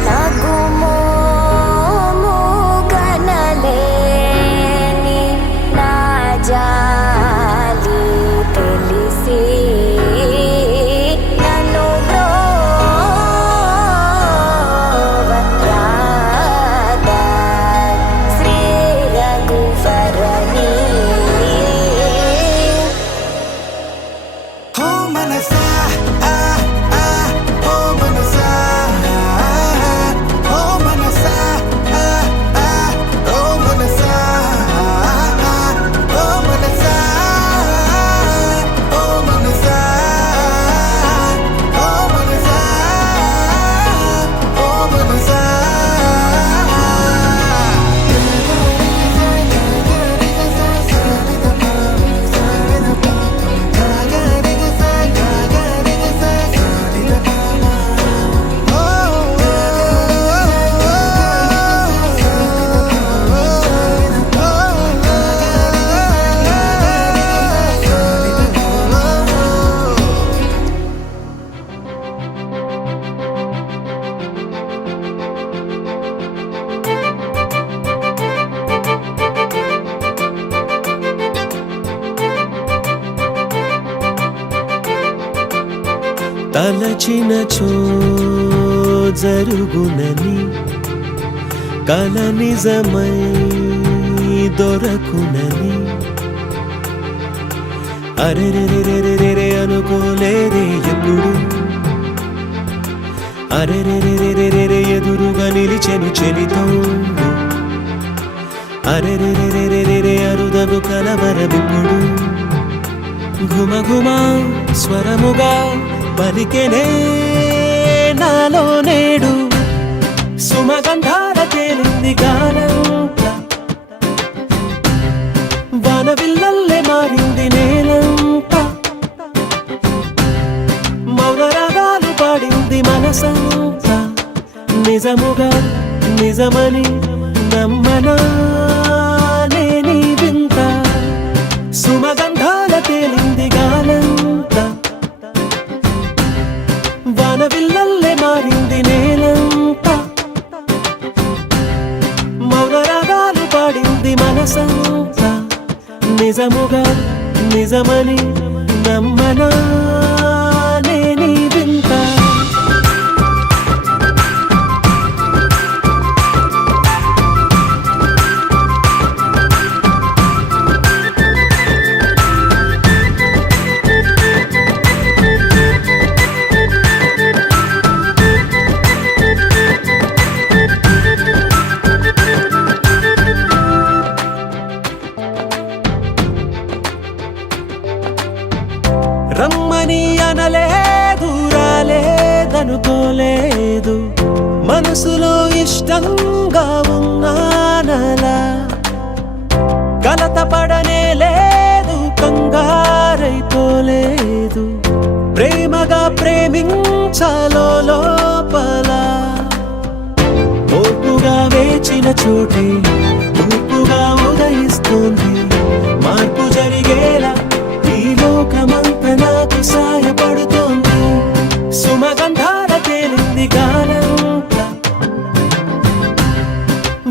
నాకు మోము గనలేని నా జాలి తెలిసి నన్ను బ్రోవరాదా శ్రీ రఘువరని. ఓ మనసా ఆ ఆ ఓ మనసా ఓ మనసా ఆ ఆ ఓ మనసా ఓ మనసా ఓ మనసా ఓ మనసా ఓ మనసా. తలచినచో జరుగునని కల నిజమై దొరకునని అరెరెరెరెరెరె అనుకోలేదే ఎప్పుడు అరెరెరెరెరెరె ఎదురుగా నిలిచెను చెలితోడు అరెరెరెరెరెరె అరుదగు కలవరమిప్పుడు ఘుమఘుమ స్వరముగా పలికెనే నాలో నేడు సుమగంధాల తేలింది గానంత వానవిల్లల్లే మారింది నేలంత మౌన రాగాలు పాడింది మనసంతా నిజముగా నిజమని నమ్మనా నేనీ వింత సుమగంధాల తేలింది గానంత వానవిల్లల్లే మారింది నేలంత మౌన రాగాలు పాడింది మనసంతా నిజముగా నిజమని నమ్మనా నేనీ వింత రమ్మని అనలేదు రాలేదనుకోలేదు మనసులో ఇష్టంగా ఉన్నానలా కలత పడనే లేదు కంగారైపోలేదు ప్రేమగా ప్రేమించాలో లోపల ఓపుగా వేచిన చోటే తూపుగా ఉదయిస్తుంది మార్పు జరిగేలా ఈ లోకమంత నాకు సాయపడుతోంది సుమగంధాల తేలింది గానంత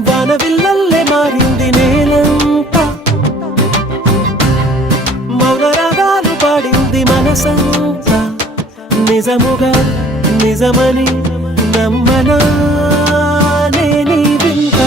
వానవిల్లల్లే మారింది నేలంత మౌన రాగాలు పాడింది మనసంతా నిజముగా నిజమని నమ్మనా నేనీ వింత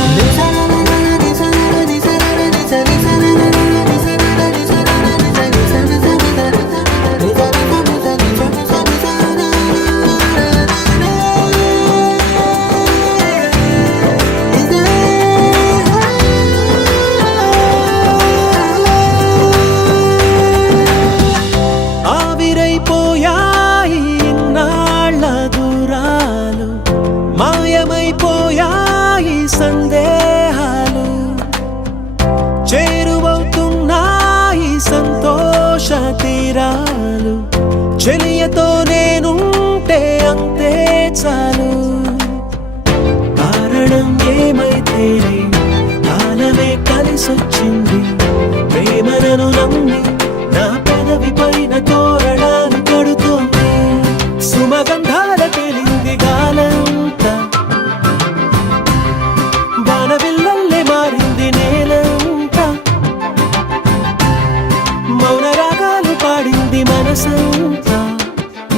ఆవిరైపోయాయి ఇన్నాళ్ళ దూరాలు మాయమైపోయాయి సందేహాలు చేరువవుతున్నాయి సంతోష తీరాలు చెలియతో నేనుంటే అంతే చాలు కారణం ఏమైతేనే కాలమే కలిసొచ్చింది ప్రేమను నమ్మి నా పెదవి పైన తోరణాలు కడుతోంది సుమగంధాల తేలింది గాలంత వానవిల్లల్లే మారింది నేలంత మౌన రాగాలు పాడింది మనసంతా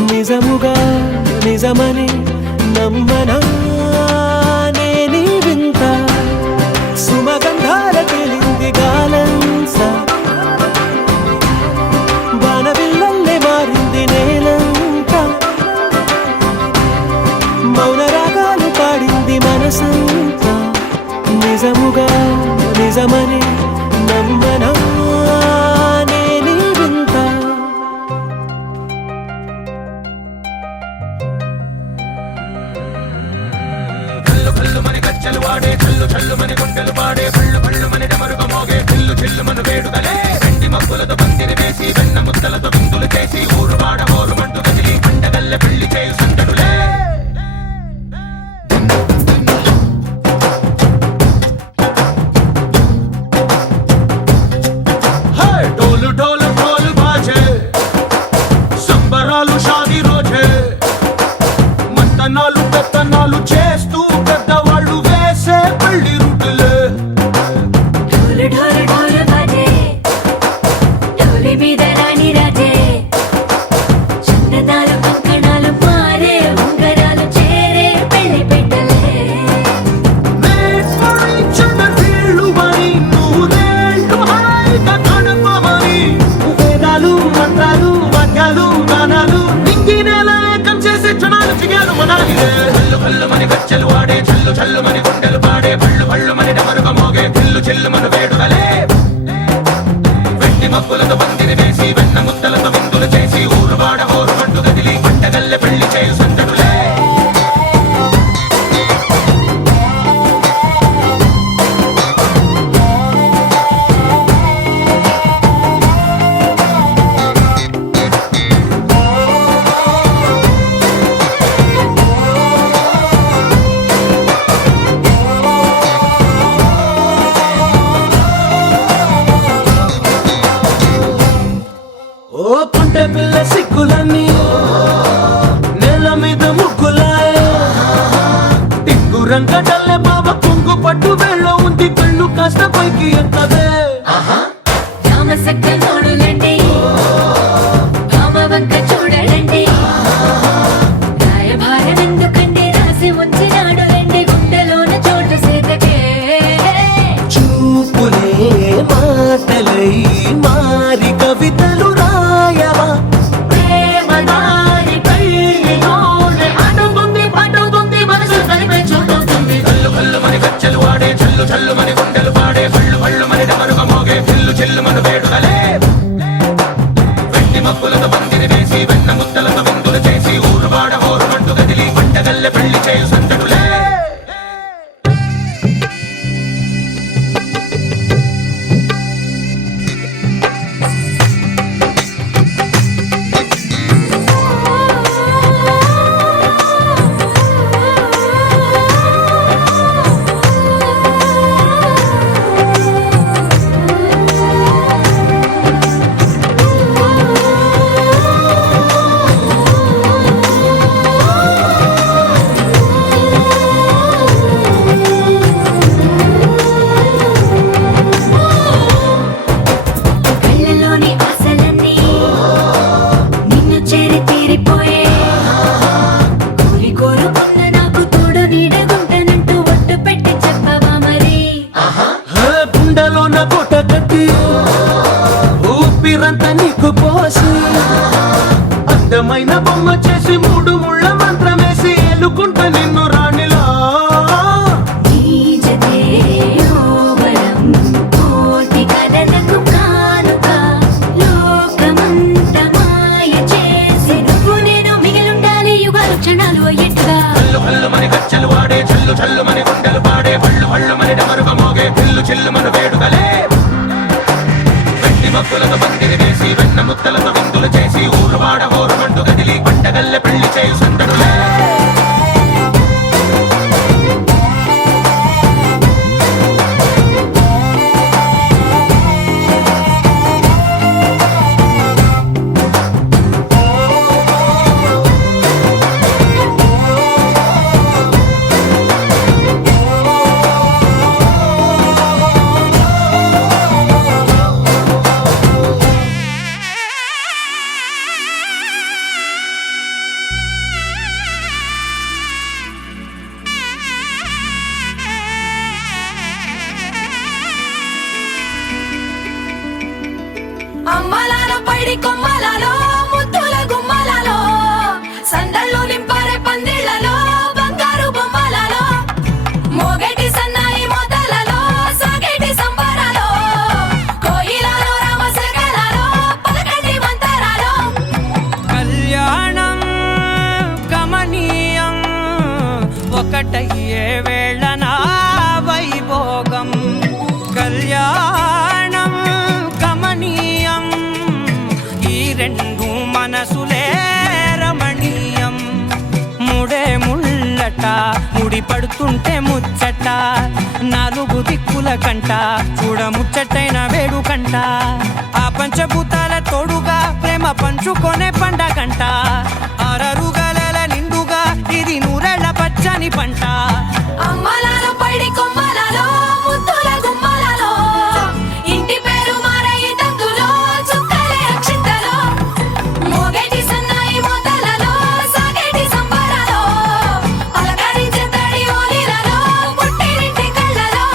నిజముగా నిజమని నమ్మనా నేనీ వింత సుమగంధాల తేలింది గాలంత వానవిల్లల్లే మారింది నేలంత మౌన రాగాలు పాడింది మనసంతా నిజముగా నిజమని నమ్మనా నేనీ వింత డోలు డోలు డోలు బాజే సంబరాలు షాదీ రోజే మంతనాలు పెత్తనాలు చేస్తూ పెద్దవాళ్ళు వేసే పెళ్లి రూటులే ढोल ढोल ढोल बाजे ढोली మీద రాణి రాజే చిన్నదాలు కంకణాలు మారే ఉంగరాలు చేరే పెళ్లి పెట్టలే Made for each other వీళ్ళు మరి నూరేళ్ళు హాయిగా గడపమని వేదాలు మంత్రాలు వాక్యాలు గానాలు నింగినేల ఏకం చేసే క్షణాలు చిగాలు మనాలిలే కళ్ళు కళ్ళు మని గజ్జలు వాడే చల్లు చల్లు మని గుండెలు పాడే పళ్ళు పళ్ళు మని డమరుగ మోగే పిల్లు చెల్లు మన వేడుదలే వెండి మబ్బులతో పందిరి వేసి వెన్న ముద్దలతో పుంటె పిల్ల సిక్కులన్నీ నేల మీద ముగ్గులాయ్ టింగు రంగడల్లే బాబా కుంగు పట్టు వెళ్ళ ఉంది కళ్ళు కాస్త పైకి ఎత్తదే రామసక్క నోడులండి రామవంక చూడడండి రాయభారం ఎందుకండి రాసి ఉంచినాడు రండి గుండెలోన చోటు సేతకే చూపులే మాటలై మారి కవితలు రాయవా ప్రేమ దారి పైలోనే అడుగుంది పడుతుంది మనసు కలిపే చోటవుతుంది కళ్ళు కళ్ళు మని గచ్చలు వాడే చల్లు చల్లు మని గుండెలు పాడే కళ్ళు కళ్ళు మని డమరుగ మోగే చెల్లు చెల్లు మన వేడుకలే వెండి మబ్బులతో పందిరి వేసి వెన్న ముద్దలతో విందులు చేసి ఊరు వాడ హోరు మంటు గదిలి పంటగల్లె పెళ్లి చేయు సంతడులే కళ్ళలోని ఆశలన్నీ నిన్ను చేరి తీరిపోయే కోరి కోరుకున్న నాకు తోడు నీడగుంటానంటూ ఒట్టు పెట్టి చెప్పవా మరి గుండెలోన కోట కట్టి ఊపిరంతా నీకు పోసి అందమైన బొమ్మ చేసి మూడు ముళ్ళ మంత్రమేసి ఎలుకుంటా నిన్ను రాణిలా నీ జతే ఓవరం కోటి కలలకు కానుక లోకమంత మాయ చేసి నువ్వు నేను మిగిలుండాలి యుగాలు క్షణాలు అయ్యేట్టుగా కళ్ళు కళ్ళు మని గచ్చలు వాడే చల్లు చల్లు మని గుండెలు పాడే పళ్ళు పళ్ళు మని డమరుగ మోగే పిల్లు చిల్లు మన వేడుకలే వెండి మబ్బులతో పందిరి వేసి వెన్న ముద్దలతో విందులు చేసి ఊరు వాడ హోరు మంటు గదిలి పంటగల్లె పెళ్లి చేయు సంతడులే అమ్మలాలో పైడి కొమ్మలలో ముద్దుల గుమ్మలలో సందళ్ళు నింపారే పందిళ్లలో బంగారు బొమ్మలలో మోగేటి సన్నాయి మోతలలో సాగేటి సంబరాలో కోయిలలో రామసగలలో పలకటి మంతరాలో కళ్యాణం గమనీయం ఒకటయ్యే వేళన వైభోగం కళ్యాణం గమనీయం ఈ రెండు మనసులే రమణీయం ముడే ముళ్ళట ముడి పడుతుంటే ముచ్చట నాలుగు దిక్కుల కంట చూడ ముచ్చటైన వేడుకంట ఆ పంచభూతాల తోడుగా ప్రేమ పంచుకొనే పండగంట అరరుగల నిండుగా ఇది నూరెళ్ళ పచ్చని పంట అమ్మలాలో పైడి కొమ్మలలో ముద్దుల గుమ్మలలో ఇంటి పేరు మారయి తందులో చుక్కలే అక్షింతలో మోగేటి సన్నాయి మోతలలో సాగేటి సంబరాలో పలకరించే తడి ఓలిలలో పుట్టినింటి కళ్ళలో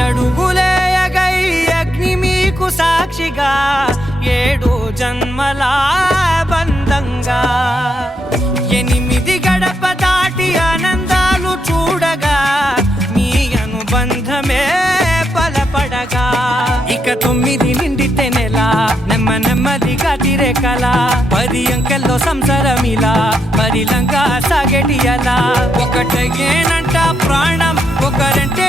ఏడడుగులేయగై అగ్ని మీకు సాక్షిగా 7 జన్మల బంధంగా 8 గడప దాటి ఆనందాలు చూడగా మీ అనుబంధమే బలపడగా ఇక 9 నిండితే నెల నెమ్మదిగా తిరే కల 10 అంకెల్లో సంసారమిలా పరిలంగా సాగేటి అలా ఒకటేనంట ప్రాణం ఒకరంటే